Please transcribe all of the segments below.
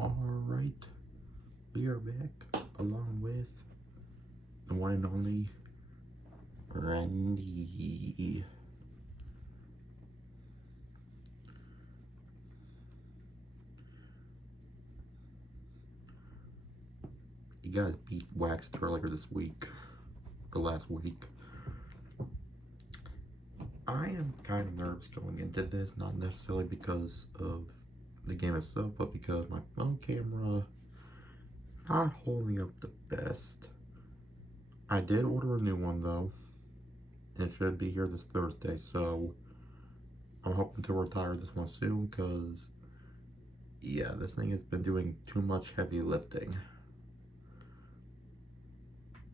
Alright, we are back along with the one and only Randy. You guys beat Waxed earlier this week, or last week. I am kind of nervous going into this, not necessarily because of the game itself, but because my phone camera is not holding up the best. I did order a new one though. It should be here this Thursday, so I'm hoping to retire this one soon, because yeah, this thing has been doing too much heavy lifting.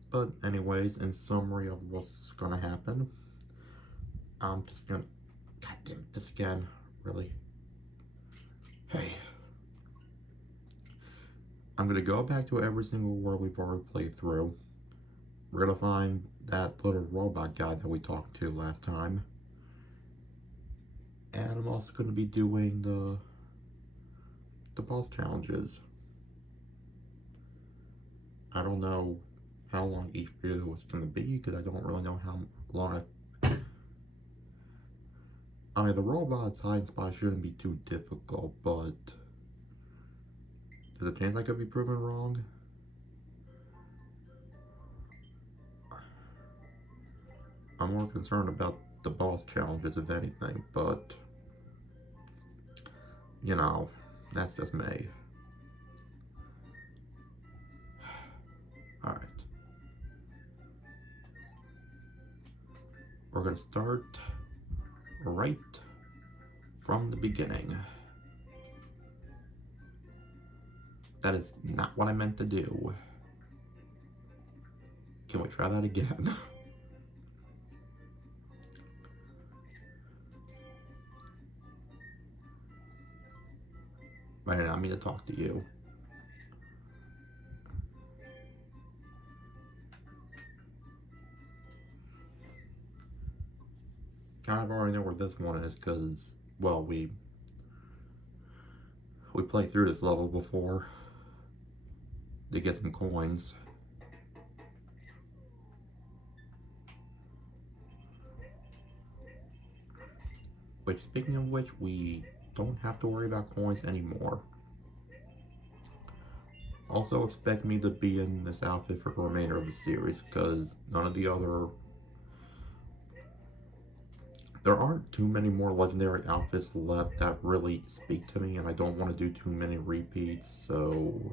But anyways, in summary of what's gonna happen, I'm just gonna, god damn it, this again, really? Hey. I'm gonna go back to every single world we've already played through. We're gonna find that little robot guy that we talked to last time. And I'm also gonna be doing the boss challenges. I don't know how long each video is gonna be, because I don't really know how long I mean, the robot's hiding spot shouldn't be too difficult, but there's a chance I could be proven wrong. I'm more concerned about the boss challenges, if anything, but you know, that's just me. Alright. We're gonna start right from the beginning. That is not what I meant to do. Can we try that again? I did not mean to talk to you. Kind of already know where this one is, because, well, we played through this level before to get some coins. Which, speaking of which, we don't have to worry about coins anymore. Also expect me to be in this outfit for the remainder of the series, because none of the other... There aren't too many more legendary outfits left that really speak to me, and I don't want to do too many repeats, so...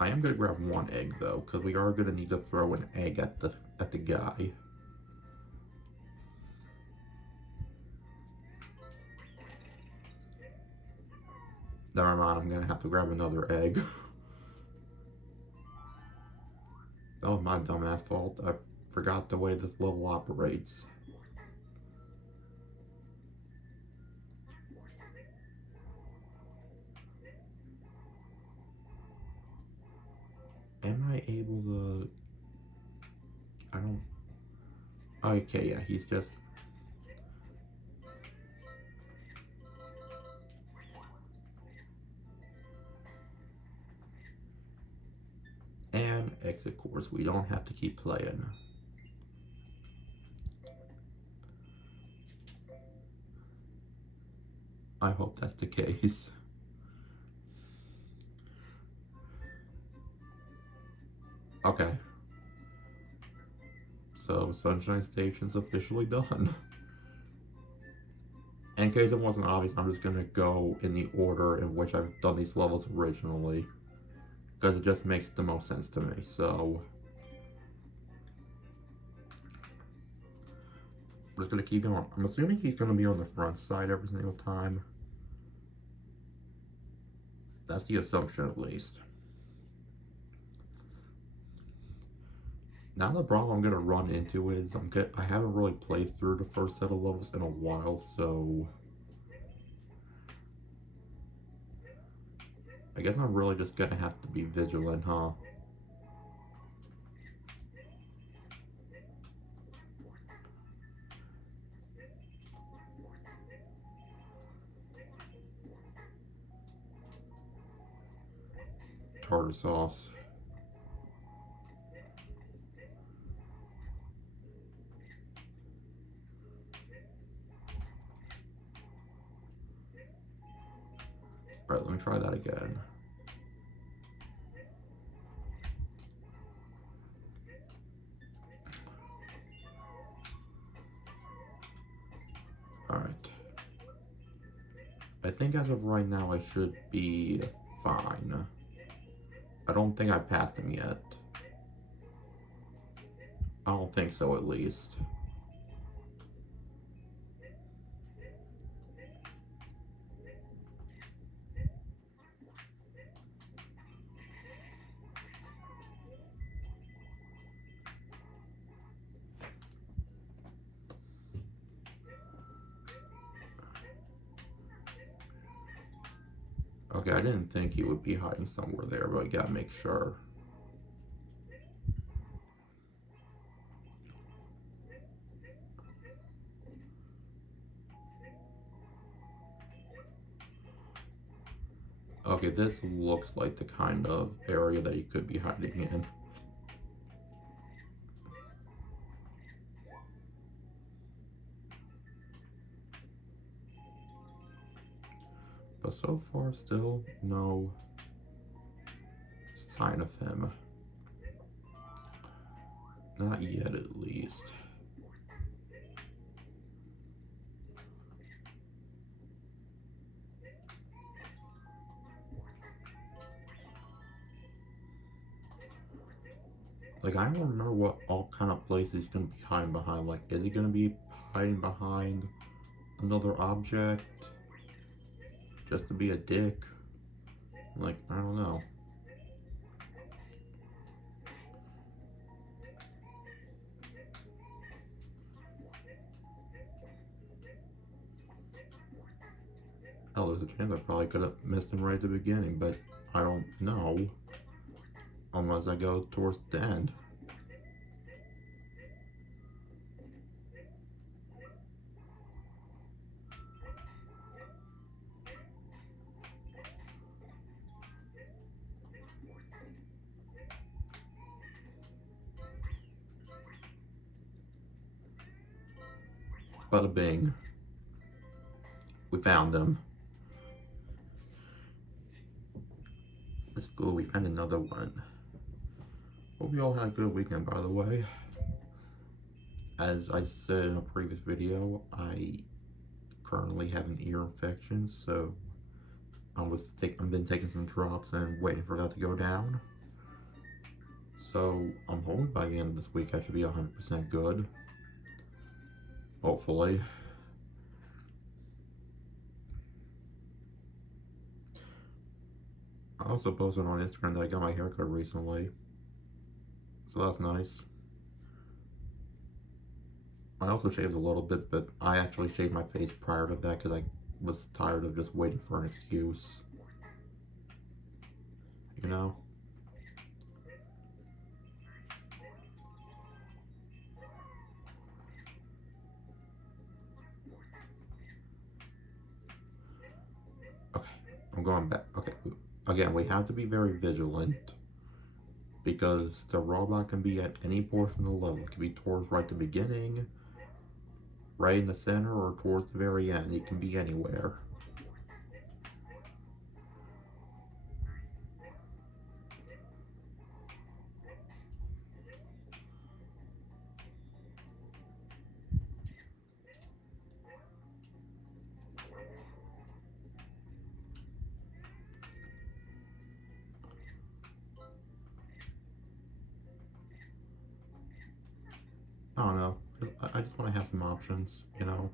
I am going to grab one egg, though, because we are going to need to throw an egg at the guy. Never mind, I'm going to have to grab another egg. That was my dumbass fault. I forgot the way this level operates. Am I able to... I don't... Okay, yeah, he's just... And exit course, we don't have to keep playing. I hope that's the case. Okay. So, Sunshine Station's officially done. In case it wasn't obvious, I'm just gonna go in the order in which I've done these levels originally, because it just makes the most sense to me, so... I'm just gonna keep going. I'm assuming he's gonna be on the front side every single time. That's the assumption, at least. Now the problem I'm gonna run into is I haven't really played through the first set of levels in a while, so I guess I'm really just gonna have to be vigilant, huh? tartar sauce. Alright, let me try that again. Alright. I think as of right now I should be fine. I don't think I passed him yet. I don't think so, at least. Okay, I didn't think he would be hiding somewhere there, but I gotta make sure. Okay, this looks like the kind of area that he could be hiding in. But so far, still no sign of him. Not yet, at least. Like, I don't remember what all kind of places he's gonna be hiding behind. Like, is he gonna be hiding behind another object just to be a dick? Like, I don't know. Hell, there's a chance I probably could have missed him right at the beginning, but I don't know. Unless I go towards the end. Bada bing. We found him. Let's go, we found another one. Hope you all had a good weekend, by the way. As I said in a previous video, I currently have an ear infection, so I've been taking some drops and waiting for that to go down. So I'm hoping by the end of this week I should be 100% good. Hopefully. I also posted on Instagram that I got my haircut recently, so that's nice. I also shaved a little bit, but I actually shaved my face prior to that because I was tired of just waiting for an excuse. You know? Okay, I'm going back. Okay, again, we have to be very vigilant because the robot can be at any portion of the level. It can be towards right at the beginning, right in the center, or towards the very end. It can be anywhere. I don't know. I just want to have some options, you know?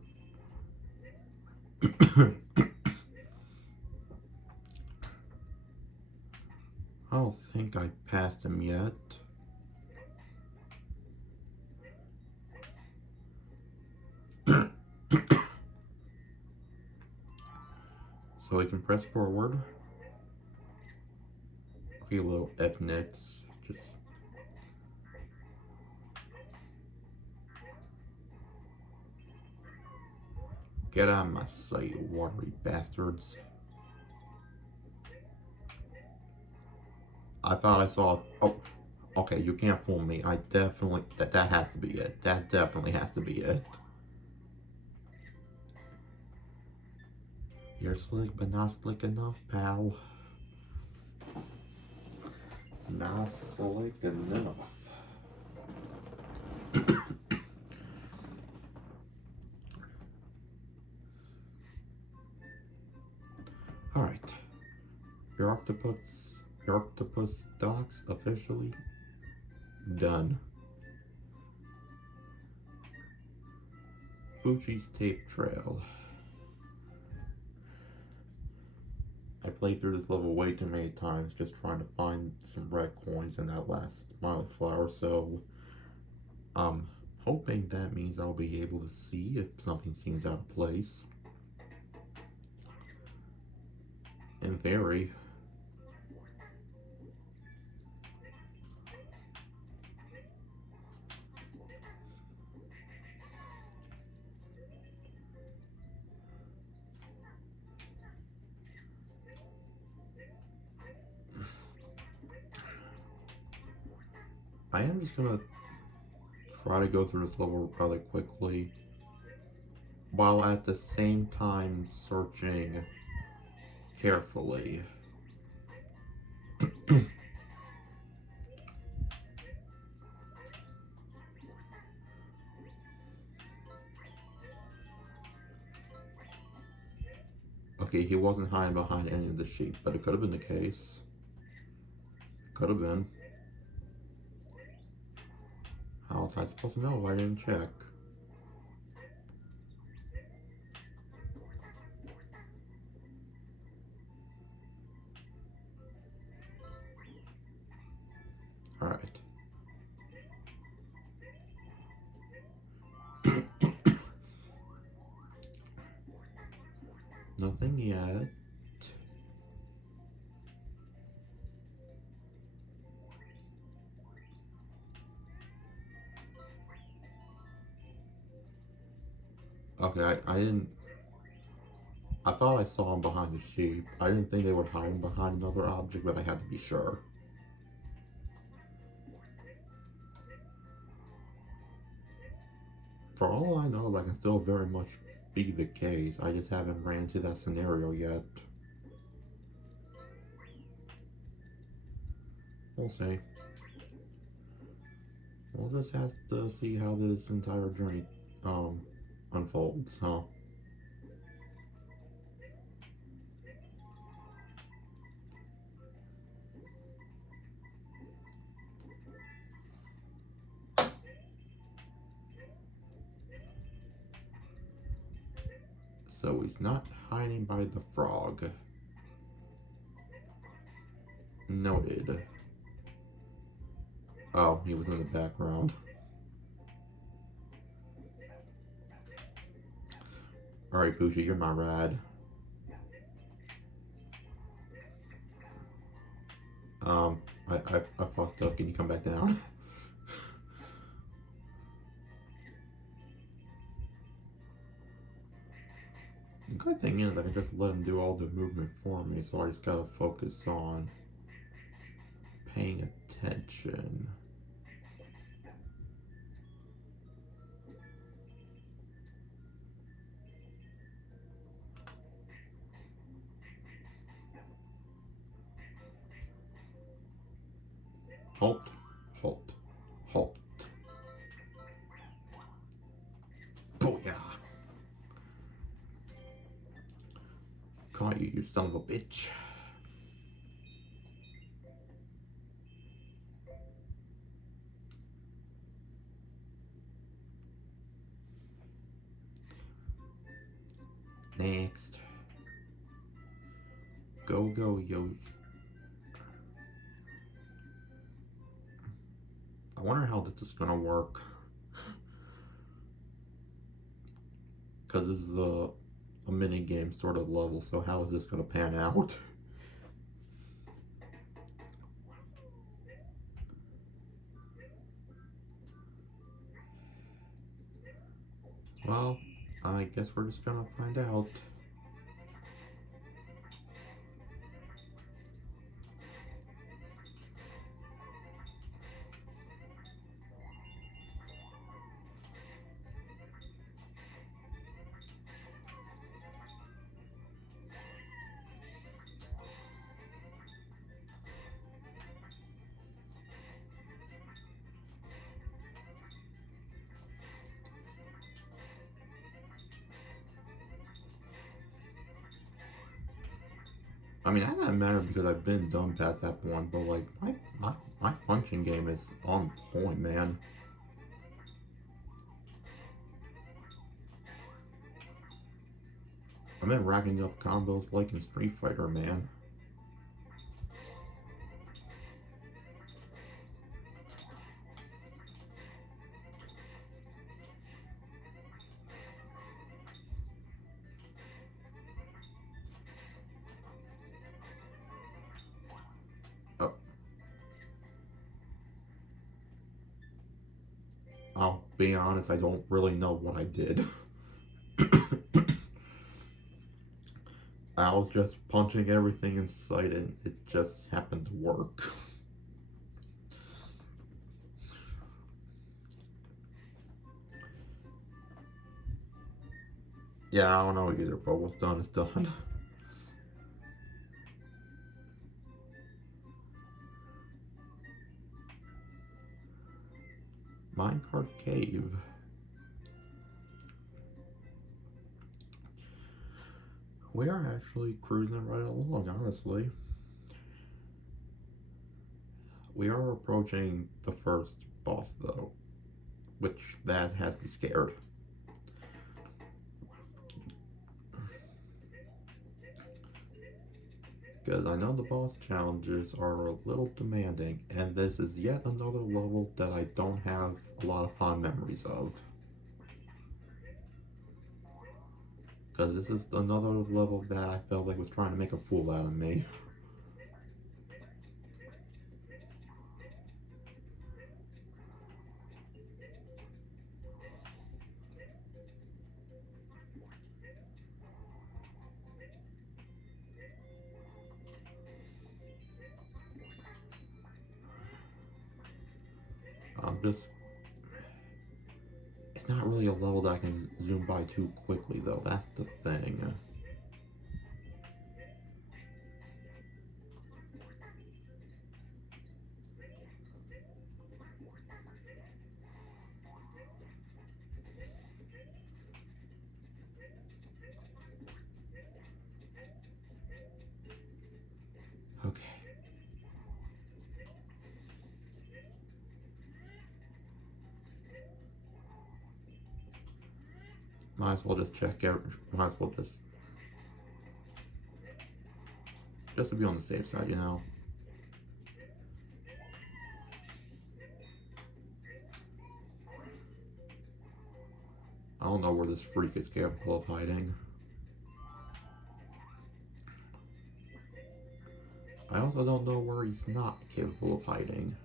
I don't think I passed him yet. So we can press forward. Okay, little Epnix. Just... Get out of my sight, you watery bastards. I thought I saw. Oh, okay. You can't fool me. I definitely that has to be it. That definitely has to be it. You're slick, but not slick enough, pal. Not slick enough. Alright. Your octopus docks officially done. Fuji's tape trail. I played through this level way too many times just trying to find some red coins in that last smiley flower, so I'm hoping that means I'll be able to see if something seems out of place. In theory. I am just gonna try to go through this level rather quickly, while at the same time searching carefully. Okay, he wasn't hiding behind any of the sheep, but it could have been the case. Could have been. How was I supposed to know if I didn't check? Alright. Nothing yet. Okay, I didn't... I thought I saw him behind the sheep. I didn't think they were hiding behind another object, but I had to be sure. For all I know, that can still very much be the case. I just haven't ran into that scenario yet. We'll see. We'll just have to see how this entire journey unfolds, huh? So he's not hiding by the frog. Noted. Oh, he was in the background. Alright, Fuji, you're my rad. I fucked up. Can you come back down? The good thing is I can just let him do all the movement for me, so I just gotta focus on paying attention. Halt, halt, halt. Booyah! Caught you, you son of a bitch. Next. Go, Yoshi. I wonder how this is gonna work. Because this is a mini game sort of level, so how is this gonna pan out? Well, I guess we're just gonna find out. I mean, that doesn't matter because I've been done past that point, but like, my punching game is on point, man. I've been racking up combos like in Street Fighter, man. Oh, I'll be honest, I don't really know what I did. I was just punching everything in sight and it just happened to work. Yeah, I don't know either, but what's done is done. Minecart Cave. We are actually cruising right along, honestly. We are approaching the first boss, though, which that has me scared. Because I know the boss challenges are a little demanding, and this is yet another level that I don't have a lot of fond memories of. Because this is another level that I felt like was trying to make a fool out of me. I'm just... It's not really a level that I can zoom by too quickly, though. That's the thing. Okay. Might as well just check out. Might as well just to be on the safe side, you know. I don't know where this freak is capable of hiding. I also don't know where he's not capable of hiding.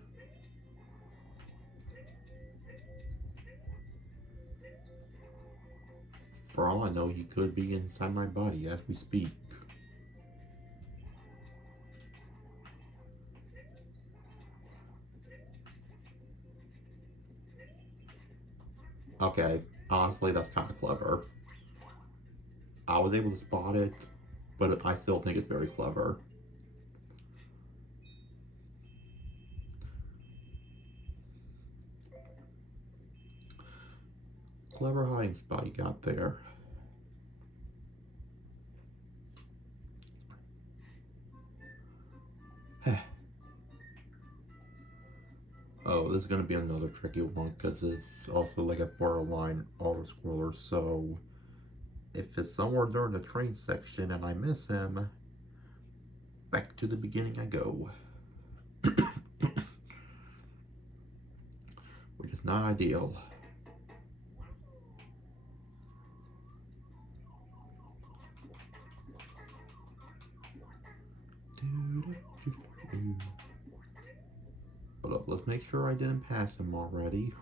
For all I know, he could be inside my body as we speak. Okay, honestly, that's kind of clever. I was able to spot it, but I still think it's very clever. Clever hiding spot you got there. Oh, this is going to be another tricky one because it's also like a borderline auto-scroller, so if it's somewhere during the train section and I miss him, back to the beginning I go. Which is not ideal. Hold up, let's make sure I didn't pass him already.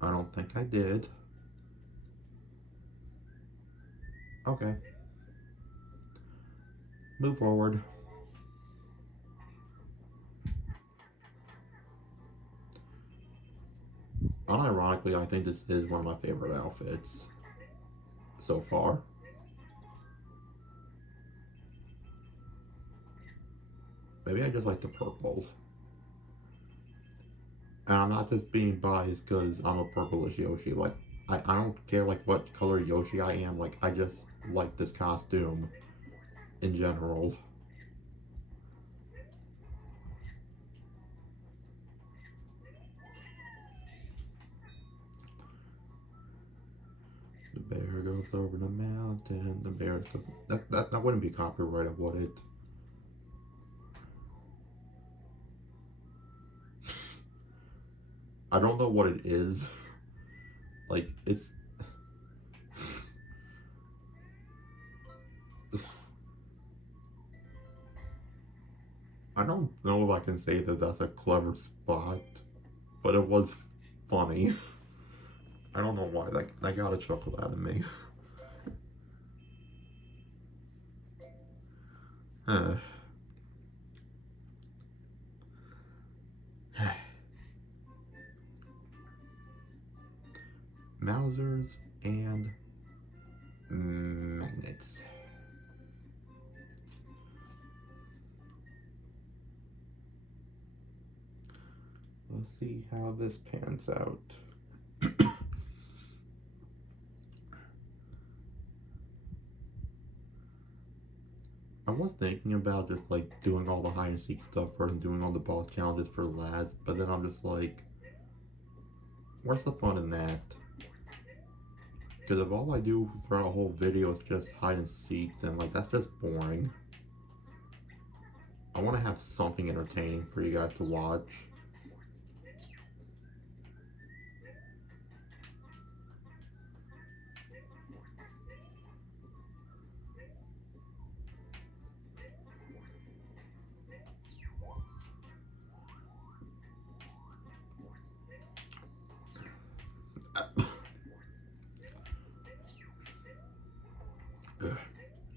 I don't think I did. Okay. Move forward. Unironically, I think this is one of my favorite outfits so far. Maybe I just like the purple. And I'm not just being biased because I'm a purplish Yoshi. Like, I don't care like what color Yoshi I am. Like, I just like this costume in general. The bear goes over the mountain. The bear goes... that wouldn't be copyrighted, would it? I don't know what it is. Like, it's... I don't know if I can say that that's a clever spot, but it was funny. I don't know why, that got a chuckle out of me. Mausers and magnets. Let's see how this pans out. I was thinking about just like doing all the hide and seek stuff first and doing all the boss challenges for last, but then I'm just like, what's the fun in that? Because if all I do throughout a whole video is just hide and seek, then like that's just boring. I want to have something entertaining for you guys to watch.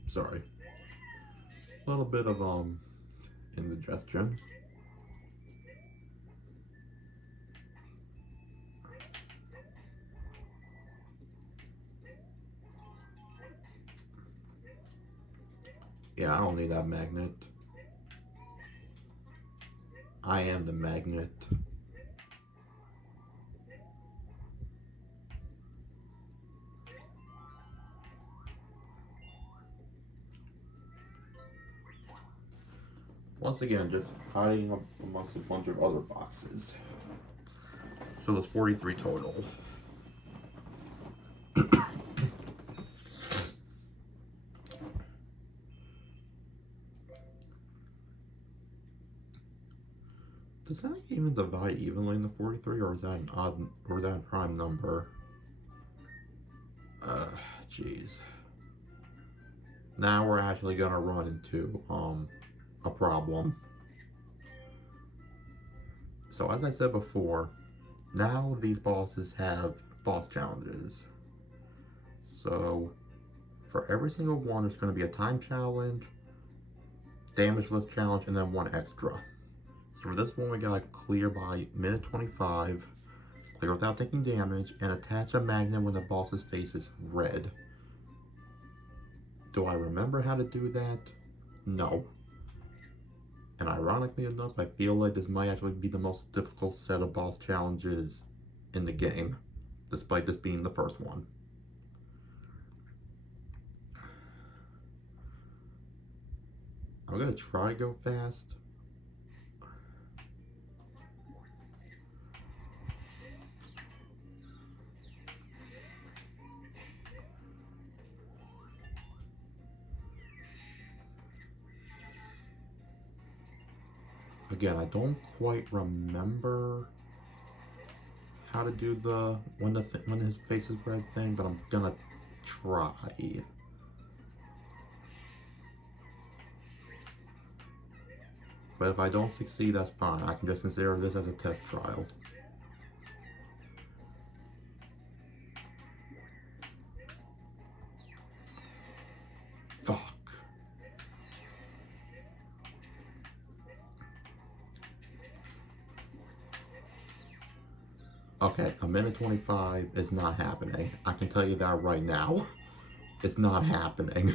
Sorry. A little bit of indigestion. Yeah, I don't need that magnet. I am the magnet. Once again, just hiding up amongst a bunch of other boxes. So there's 43 total. Does that even divide evenly in the 43, or is that an odd, or is that a prime number? Jeez. Now we're actually gonna run into a problem. So as I said before, now these bosses have boss challenges. So for every single one, there's going to be a time challenge, damage list challenge, and then one extra. So for this one, we gotta clear by minute 25, clear without taking damage, and attach a magnet when the boss's face is red. Do I remember how to do that? No. And ironically enough, I feel like this might actually be the most difficult set of boss challenges in the game, despite this being the first one. I'm gonna try to go fast. Again, I don't quite remember how to do the when his face is red thing, but I'm gonna try. But if I don't succeed, that's fine. I can just consider this as a test trial. Fuck. Okay, a minute 25 is not happening. I can tell you that right now. It's not happening.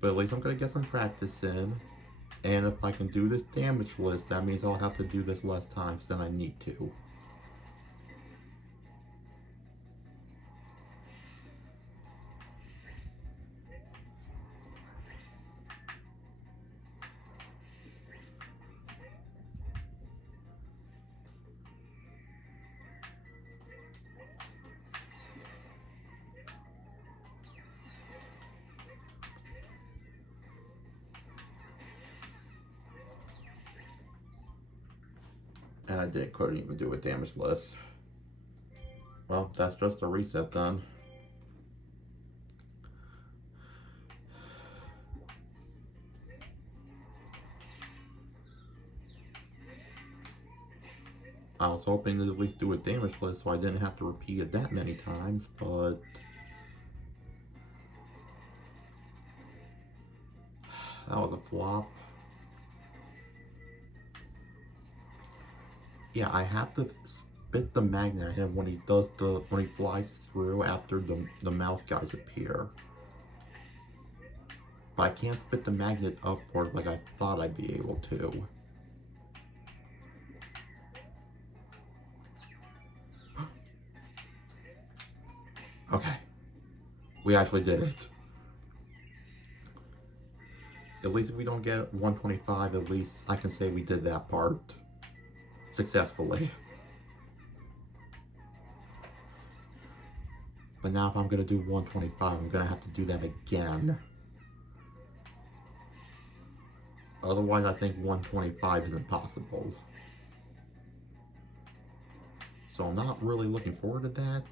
But at least I'm gonna get some practice in. And if I can do this damage list, that means I'll have to do this less times than I need to. And I couldn't even do it damageless. Well, that's just a reset then. I was hoping to at least do it damageless so I didn't have to repeat it that many times, but that was a flop. Yeah, I have to spit the magnet at him when he flies through after the mouse guys appear. But I can't spit the magnet upwards like I thought I'd be able to. Okay. We actually did it. At least if we don't get 125, at least I can say we did that part successfully. But now if I'm going to do 125, I'm going to have to do that again. Otherwise, I think 125 is impossible. So I'm not really looking forward to that.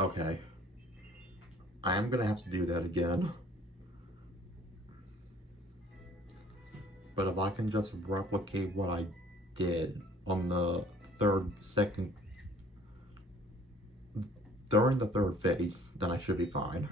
Okay. I am going to have to do that again. But if I can just replicate what I did on the during the third phase, then I should be fine.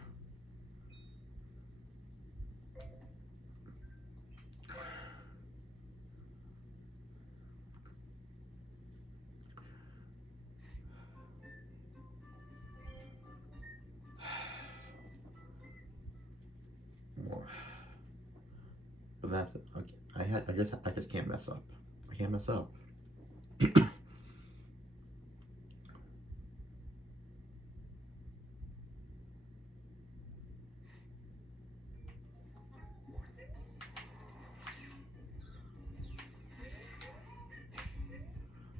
But that's it. Okay. I just can't mess up. I can't mess up.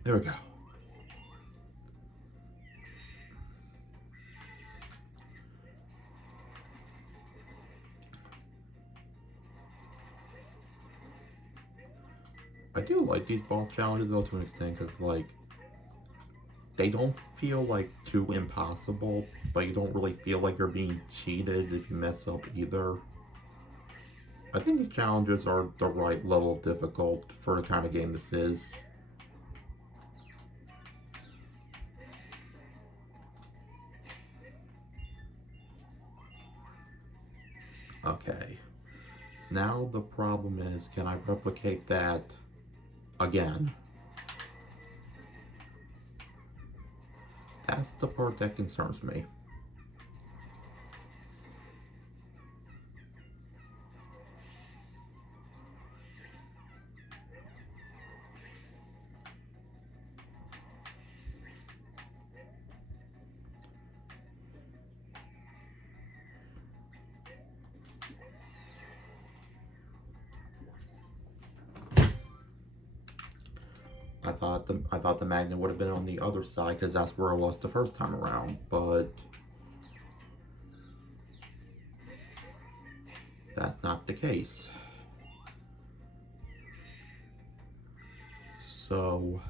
There we go. I do like these boss challenges though to an extent because like they don't feel like too impossible, but you don't really feel like you're being cheated if you mess up either. I think these challenges are the right level of difficult for the kind of game this is. Okay. Now the problem is, can I replicate that again? That's the part that concerns me. I thought the magnet would have been on the other side because that's where it was the first time around, but that's not the case. So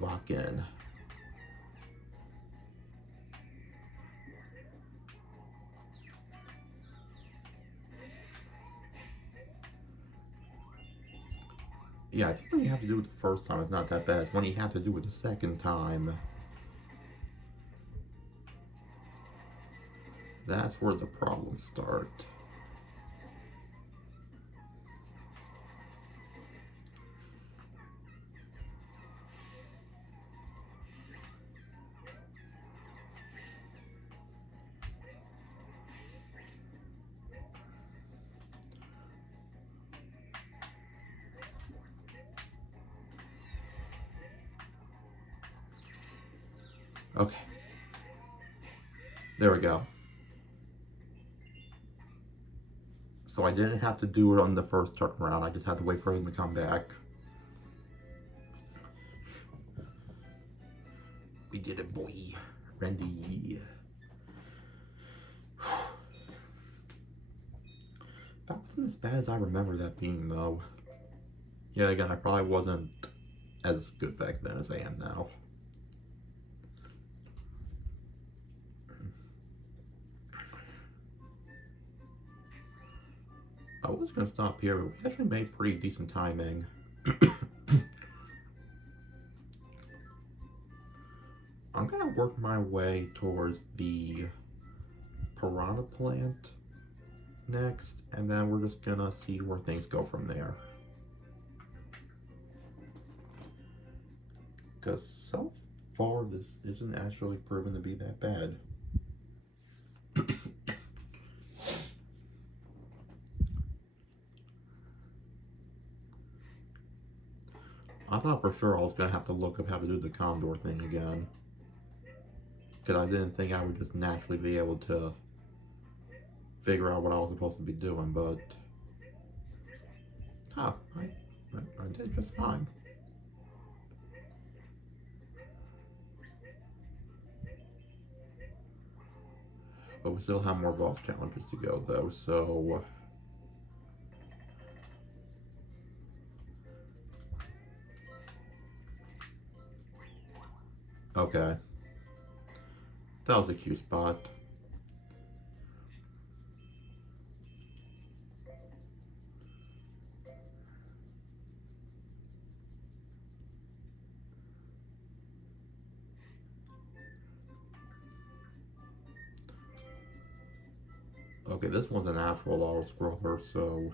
lock in. Yeah, I think when you have to do it the first time, it's not that bad. It's when you have to do it the second time, that's where the problems start. Okay, there we go. So I didn't have to do it on the first turn around, I just had to wait for him to come back. We did it, boy. Randy. That wasn't as bad as I remember that being, though. Yeah, again, I probably wasn't as good back then as I am now. I was gonna stop here, but we actually made pretty decent timing. I'm gonna work my way towards the piranha plant next, and then we're just gonna see where things go from there. Because so far, this isn't actually proven to be that bad. I thought for sure I was gonna have to look up how to do the condor thing again. Because I didn't think I would just naturally be able to figure out what I was supposed to be doing, but... Oh, I did just fine. But we still have more boss challenges to go, though, so... Okay. That was a cute spot. Okay, this one's an actual auto-scroller, so...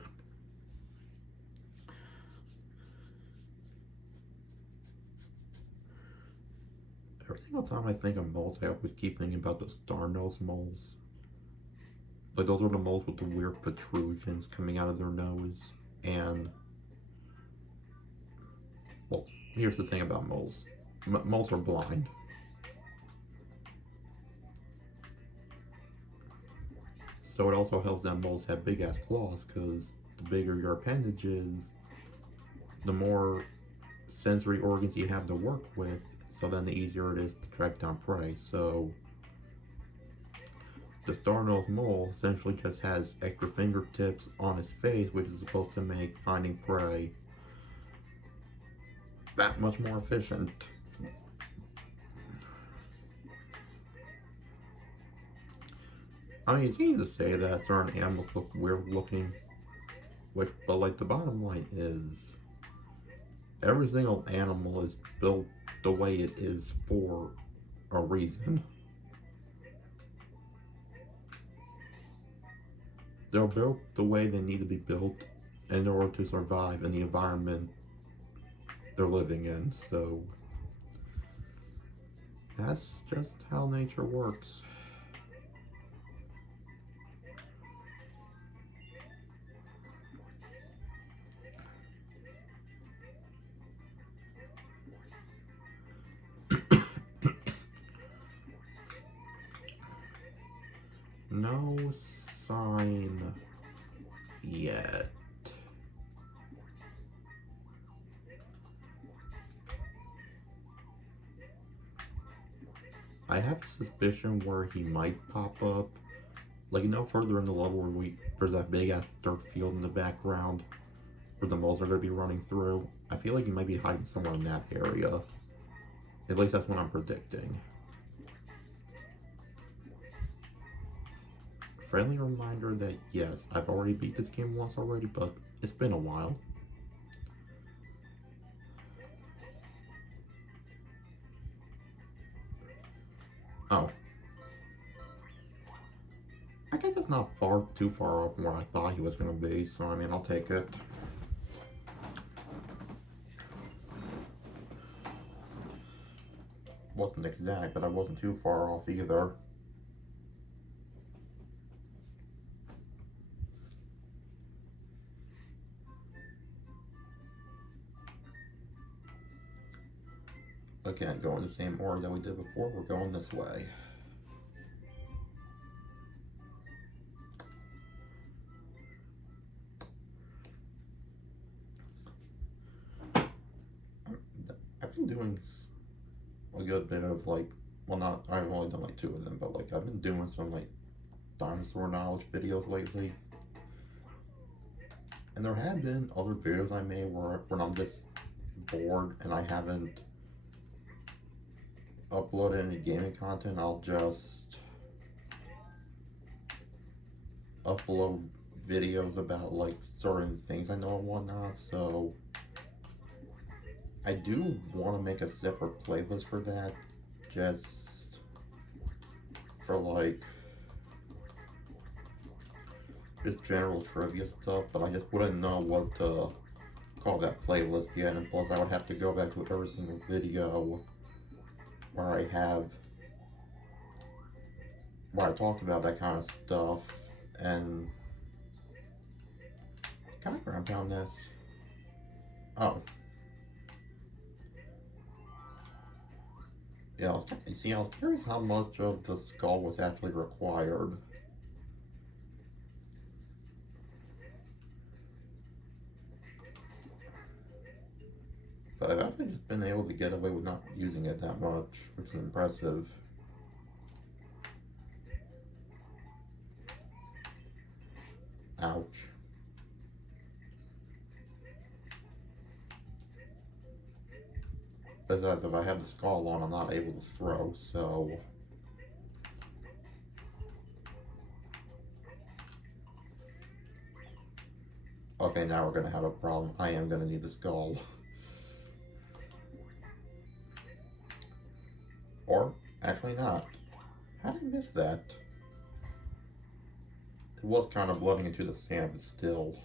Every single time I think of moles, I always keep thinking about the star-nosed moles. Like, those are the moles with the weird protrusions coming out of their nose. And... Well, here's the thing about moles. Moles are blind. So it also helps that moles have big-ass claws, because the bigger your appendage is, the more sensory organs you have to work with, so then the easier it is to track down prey. So the star-nosed mole essentially just has extra fingertips on his face, which is supposed to make finding prey that much more efficient. I mean, it's easy to say that certain animals look weird looking, but like the bottom line is, every single animal is built the way it is for a reason. They're built the way they need to be built in order to survive in the environment they're living in, so that's just how nature works. No sign yet. I have a suspicion where he might pop up. Like, further in the level where there's that big ass dirt field in the background where the moles are going to be running through. I feel like he might be hiding somewhere in that area. At least that's what I'm predicting. Friendly reminder that yes, I've already beat this game once already, but it's been a while. Oh. I guess it's not too far off from where I thought he was going to be, so I mean, I'll take it. Wasn't exact, but I wasn't too far off either. again, going the same order that we did before. We're going this way. I've been doing a good bit of like, well, not, I've only done like 2 of them, but like I've been doing some like dinosaur knowledge videos lately. And there have been other videos I made where when I'm just bored and I haven't uploaded any gaming content, I'll just upload videos about like certain things I know and whatnot. So I do want to make a separate playlist for that, just for like just general trivia stuff, but I just wouldn't know what to call that playlist yet, and plus I would have to go back to every single video where I talked about that kind of stuff. And can I ground pound this? Oh. Yeah, I was curious how much of the skull was actually required. But I've actually just been able to get away with not using it that much, which is impressive. Ouch. Besides, if I have the skull on, I'm not able to throw, so... Okay, now we're gonna have a problem. I am gonna need the skull. Or, actually not. How did I miss that? It was kind of blending into the sand, but still.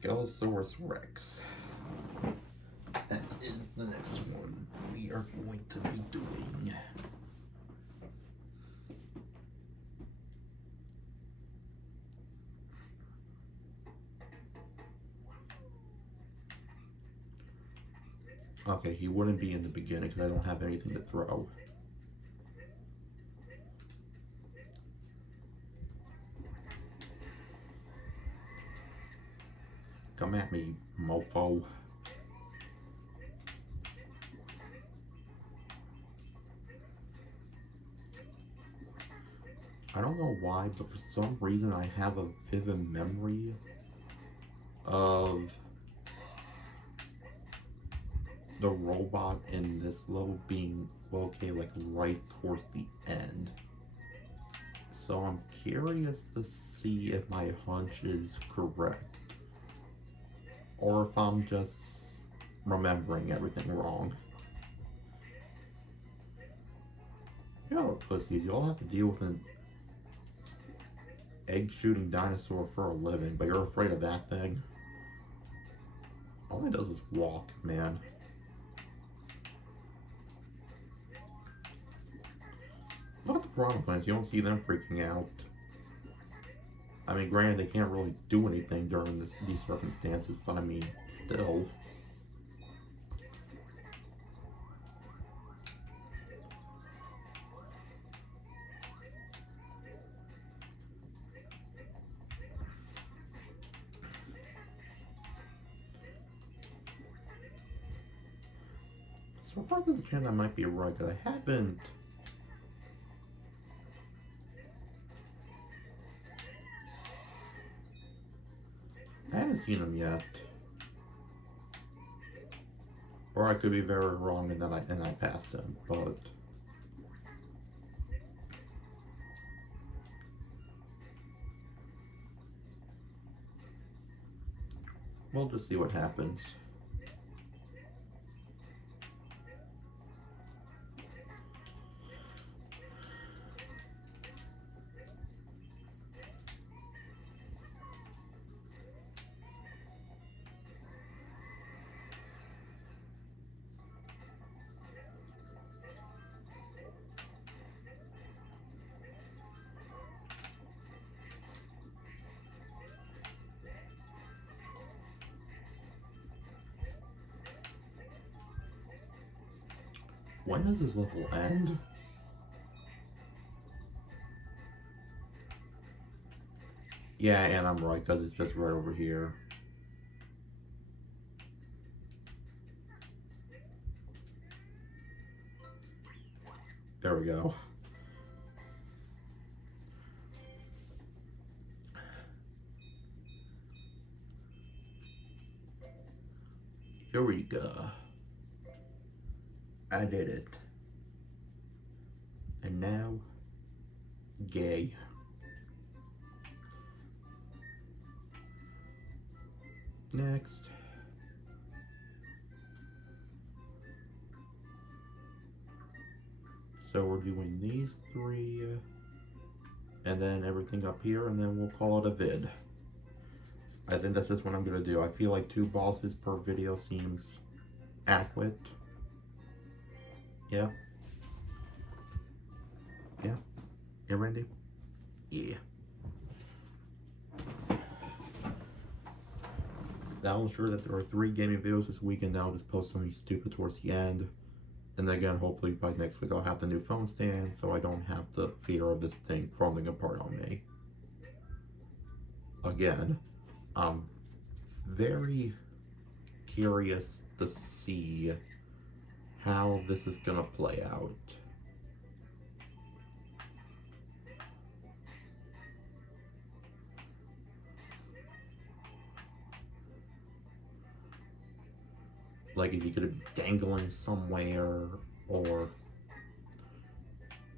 Skelosaurus Rex. That is the next one we are going to be doing. Okay, he wouldn't be in the beginning because I don't have anything to throw. Come at me, mofo. I don't know why, but for some reason I have a vivid memory of the robot in this level being located like right towards the end. So I'm curious to see if my hunch is correct, or if I'm just remembering everything wrong. You know what, pussies, you all have to deal with an egg-shooting dinosaur for a living, but you're afraid of that thing? All it does is walk, man. Look at the piranha plants, you don't see them freaking out. I mean, granted, they can't really do anything during these circumstances, but I mean, still. So far, there's a chance I might be right, because I haven't... I haven't seen them yet. Or I could be very wrong and then I passed him, but... We'll just see what happens. When does this level end? Yeah, and I'm right, because it's just right over here. There we go. Here we go. I did it. And now, gay. Next. So we're doing these three, and then everything up here, and then we'll call it a vid. I think that's just what I'm gonna do. I feel like 2 bosses per video seems adequate. Yeah. Yeah. Yeah, Randy? Yeah. I'll ensure that there are 3 gaming videos this week, and then I'll just post something stupid towards the end. And then again, hopefully by next week I'll have the new phone stand, so I don't have the fear of this thing crumbling apart on me. Again, I'm very curious to see how this is gonna play out. Like, if you could have dangling somewhere, or...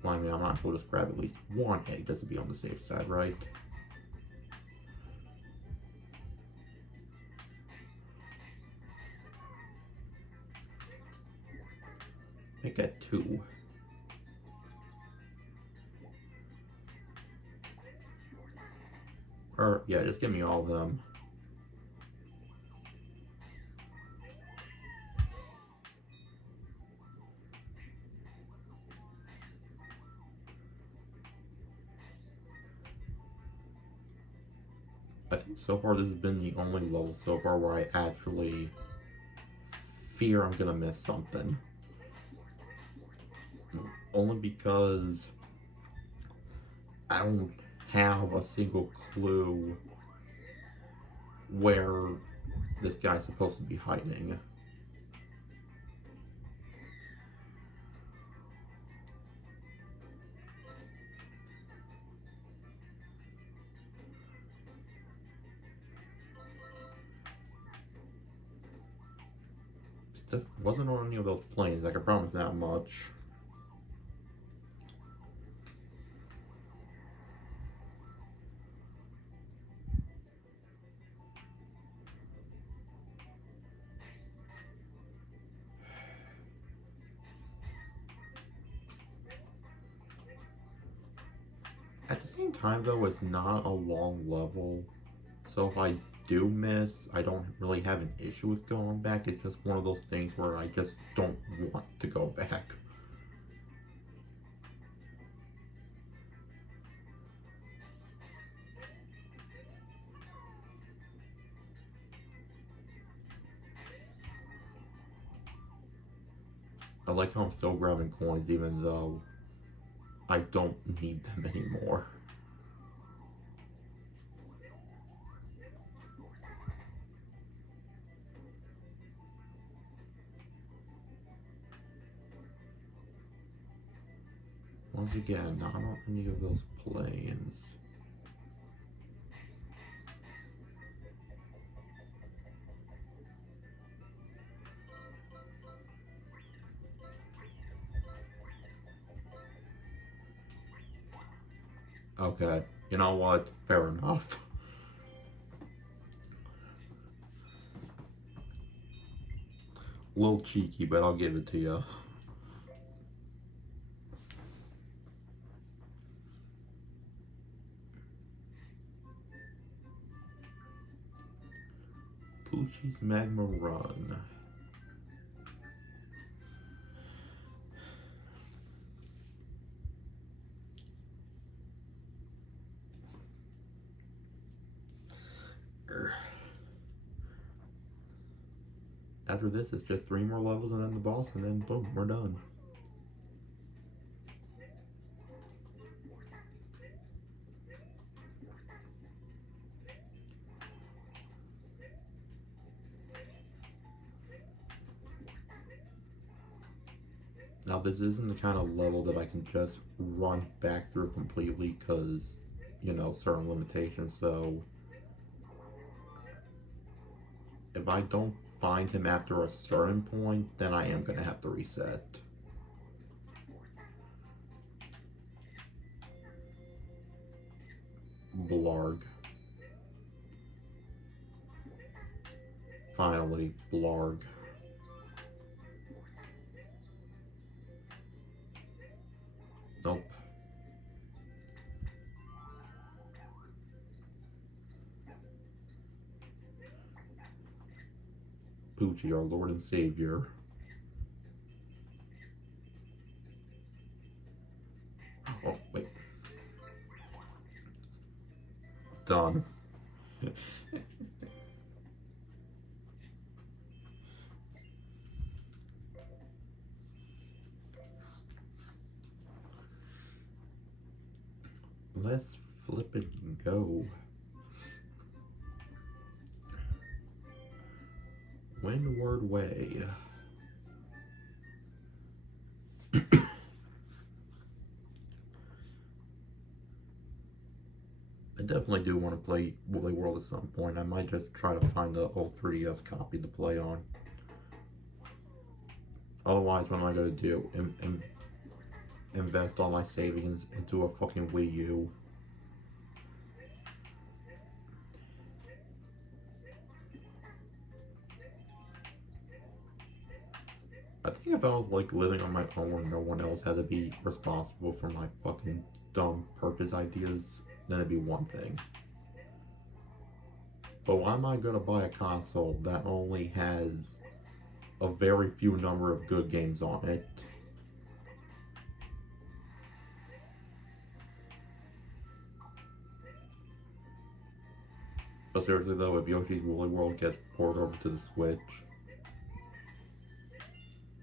Well, I mean, I might as well just grab at least 1 egg just to be on the safe side, right? Make it 2. Or, yeah, just give me all of them. I think so far this has been the only level so far where I actually fear I'm gonna miss something. Only because I don't have a single clue where this guy's supposed to be hiding. Stuff wasn't on any of those planes, I can promise that much. At the same time, though, it's not a long level, so if I do miss, I don't really have an issue with going back. It's just one of those things where I just don't want to go back. I like how I'm still grabbing coins even though I don't need them anymore. Once again, not on any of those planes. Okay, you know what? Fair enough. A little cheeky, but I'll give it to you. Poochie's Magma Run. After this, it's just 3 more levels and then the boss, and then boom, we're done. Now this isn't the kind of level that I can just run back through completely because, you know, certain limitations, so if I don't find him after a certain point, then I am gonna have to reset. Blarg. Finally, Blarg. Nope. Poochie, our Lord and Savior. Oh, wait. Done. Let's flip it and go. Windward Way. I definitely do want to play Woolly World at some point. I might just try to find the old 3DS copy to play on. Otherwise, what am I going to do? Invest all my savings into a fucking Wii U? I think if I was like living on my own where no one else had to be responsible for my fucking dumb purchase ideas, then it'd be one thing. But why am I gonna buy a console that only has a very few number of good games on it? But seriously though, if Yoshi's Woolly World gets ported over to the Switch,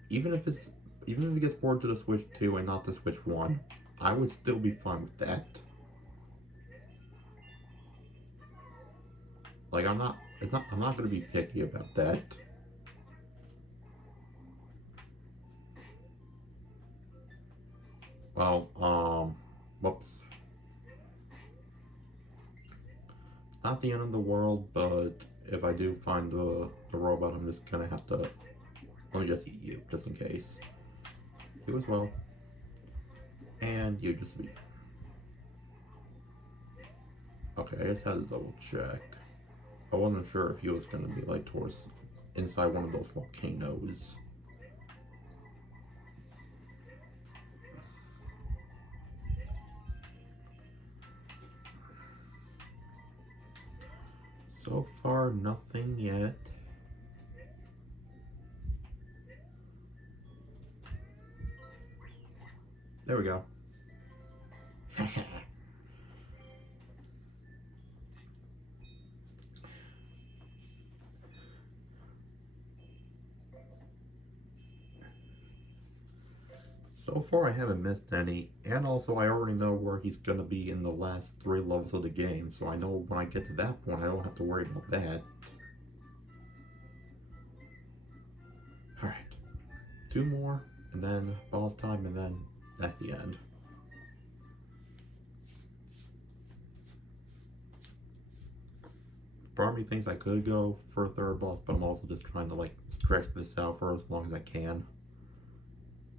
even if it gets ported to the Switch 2 and not the Switch 1, I would still be fine with that. Like I'm not gonna be picky about that. Well, whoops. Not the end of the world, but if I do find the robot, I'm just gonna have to, let me just eat you, just in case. You as well. And you just be. Okay, I just had to double check. I wasn't sure if he was gonna be like towards inside one of those volcanoes. So far, nothing yet. There we go. So far, I haven't missed any, and also I already know where he's gonna be in the last 3 levels of the game, so I know when I get to that point, I don't have to worry about that. Alright. 2 more, and then boss time, and then that's the end. Part of me thinks I could go for a 3rd boss, but I'm also just trying to like stretch this out for as long as I can.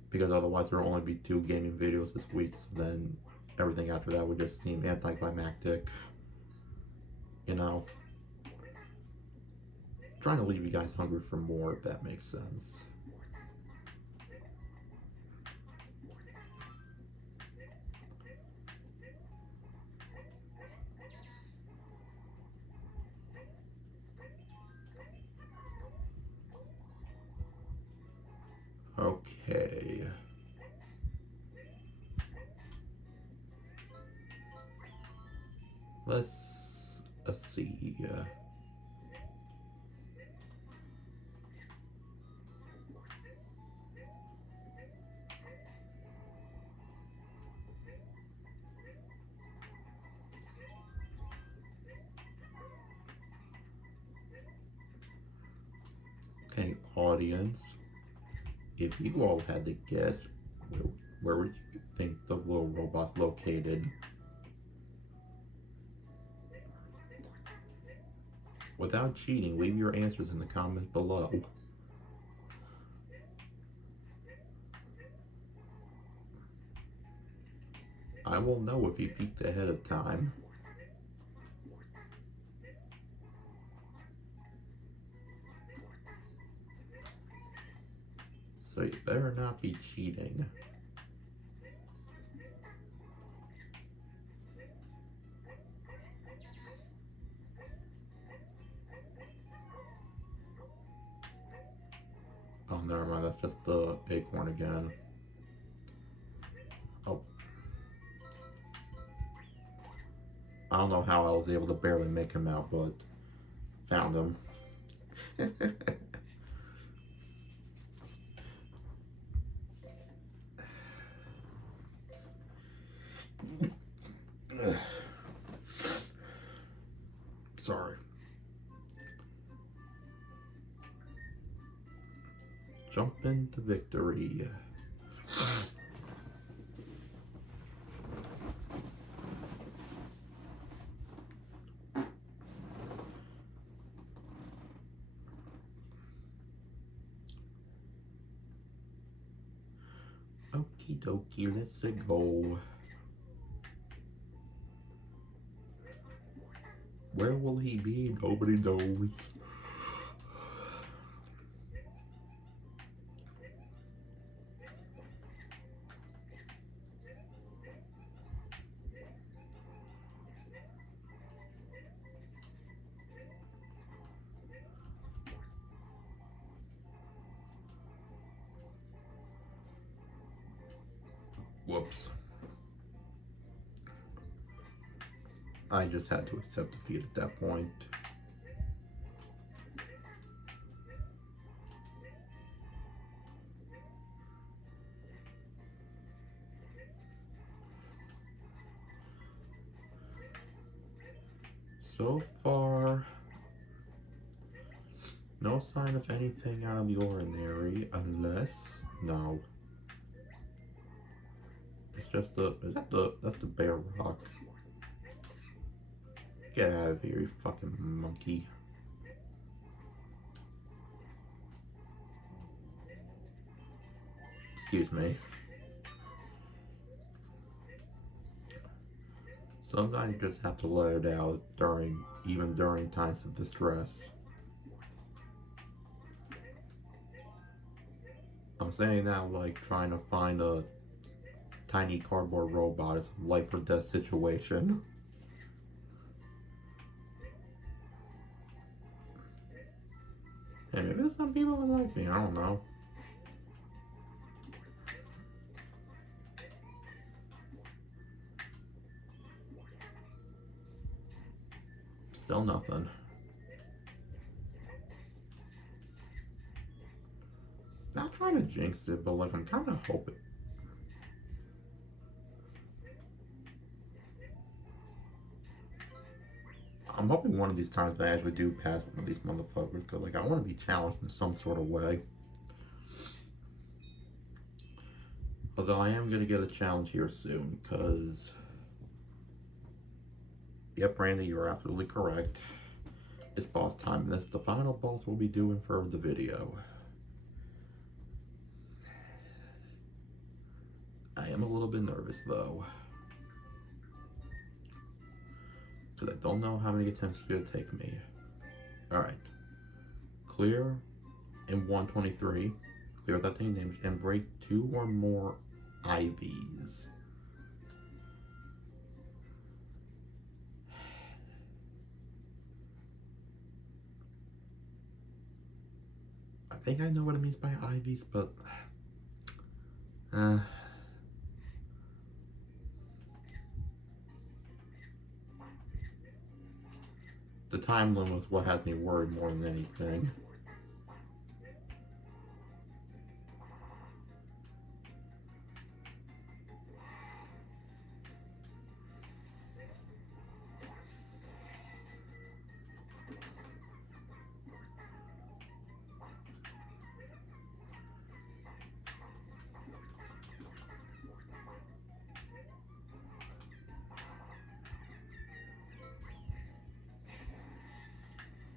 Because otherwise there will only be 2 gaming videos this week, so then everything after that would just seem anticlimactic. You know? Trying to leave you guys hungry for more, if that makes sense. Okay. Let's see. Okay, audience. If you all had to guess, Where would you think the little robot's located? Without cheating, leave your answers in the comments below. I will know if you peeked ahead of time. So you better not be cheating. Oh, never mind, that's just the acorn again. Oh. I don't know how I was able to barely make him out, but found him. Sorry. Jump into victory. Okie dokie, let's go. Where will he be? Nobody knows. Whoops. I just had to accept defeat at that point. So far, no sign of anything out of the ordinary, unless, no. It's just that's the bear rock. Get out of here, you fucking monkey. Excuse me. Sometimes you just have to let it out even during times of distress. I'm saying that like trying to find a tiny cardboard robot is a life or death situation. And maybe some people that like me, I don't know. Still nothing. Not trying to jinx it, but like I'm kind of hoping. I'm hoping one of these times I actually do pass one of these motherfuckers, because like I want to be challenged in some sort of way. Although I am going to get a challenge here soon, because... Yep, Randy, you're absolutely correct. It's boss time, and this is the final boss we'll be doing for the video. I am a little bit nervous, though. Because I don't know how many attempts it's going to take me. Alright. Clear in 123. Clear without taking damage, and break 2 or more IVs. I think I know what it means by IVs, but... the time limit was what has me worried more than anything.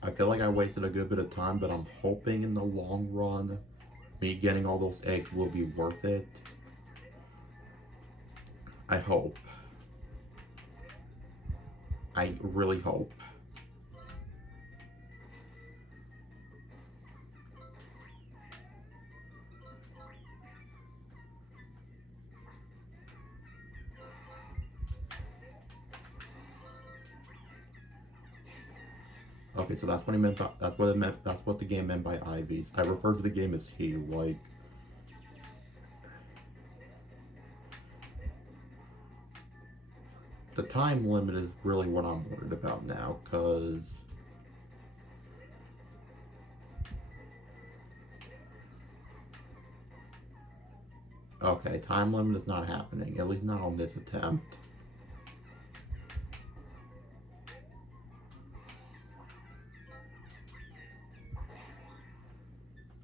I feel like I wasted a good bit of time, but I'm hoping in the long run, me getting all those eggs will be worth it. I hope. I really hope. Okay, so that's what he meant by, that's what it meant, that's what the game meant by IVs. I refer to the game as he, like, the time limit is really what I'm worried about now, cause okay, time limit is not happening, at least not on this attempt.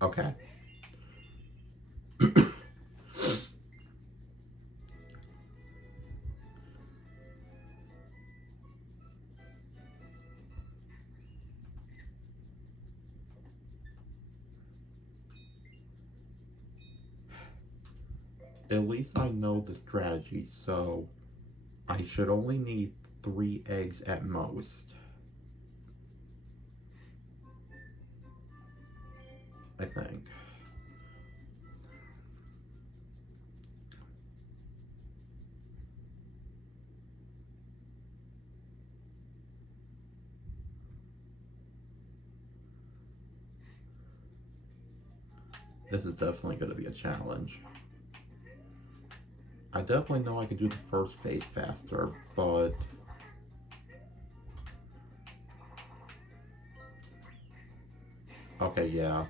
Okay. At least I know the strategy, so I should only need 3 eggs at most. I think. This is definitely going to be a challenge. I definitely know I can do the first phase faster, but okay, yeah.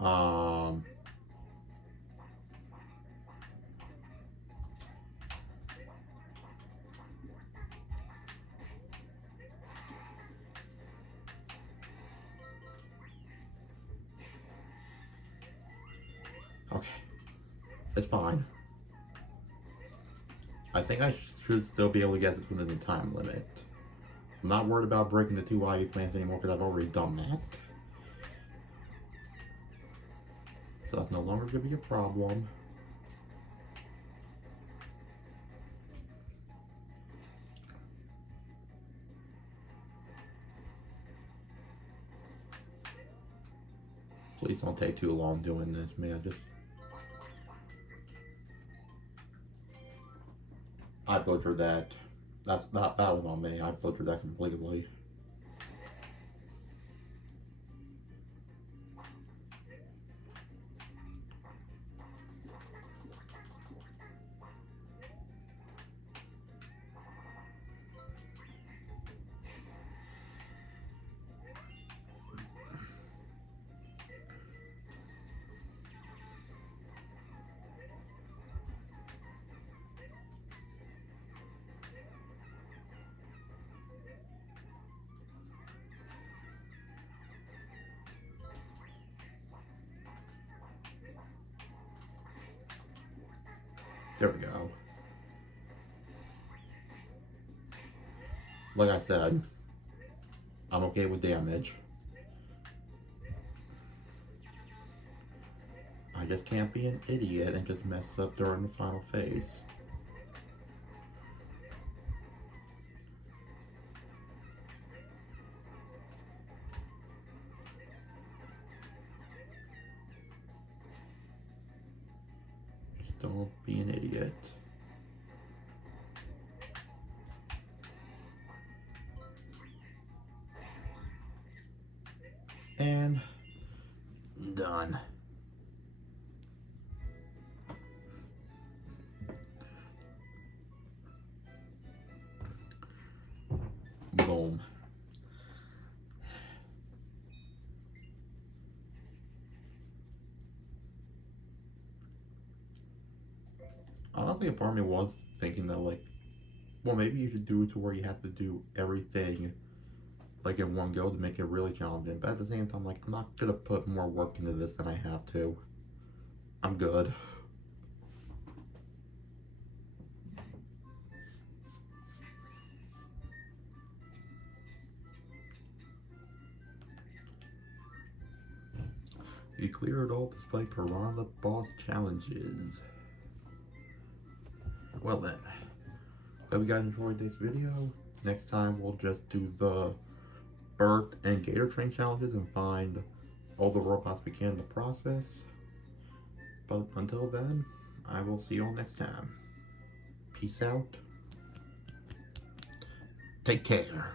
Um, okay. It's fine. I think I should still be able to get this within the time limit. I'm not worried about breaking the 2 ivy plants anymore because I've already done that. So that's no longer going to be a problem. Please don't take too long doing this, man. I butchered that. That was on me. I butchered that completely. There we go. Like I said, I'm okay with damage. I just can't be an idiot and just mess up during the final phase. Just don't be an idiot. And done. Boom. Honestly, a part of me was thinking that, like, Well, maybe you should do it to where you have to do everything like in one go to make it really challenging. But at the same time, like, I'm not gonna put more work into this than I have to. I'm good. You cleared all despite Piranha boss challenges. Well then, hope you guys enjoyed this video. Next time we'll just do the Bird and Gator Train challenges and find all the robots we can in the process. But until then, I will see you all next time. Peace out. Take care.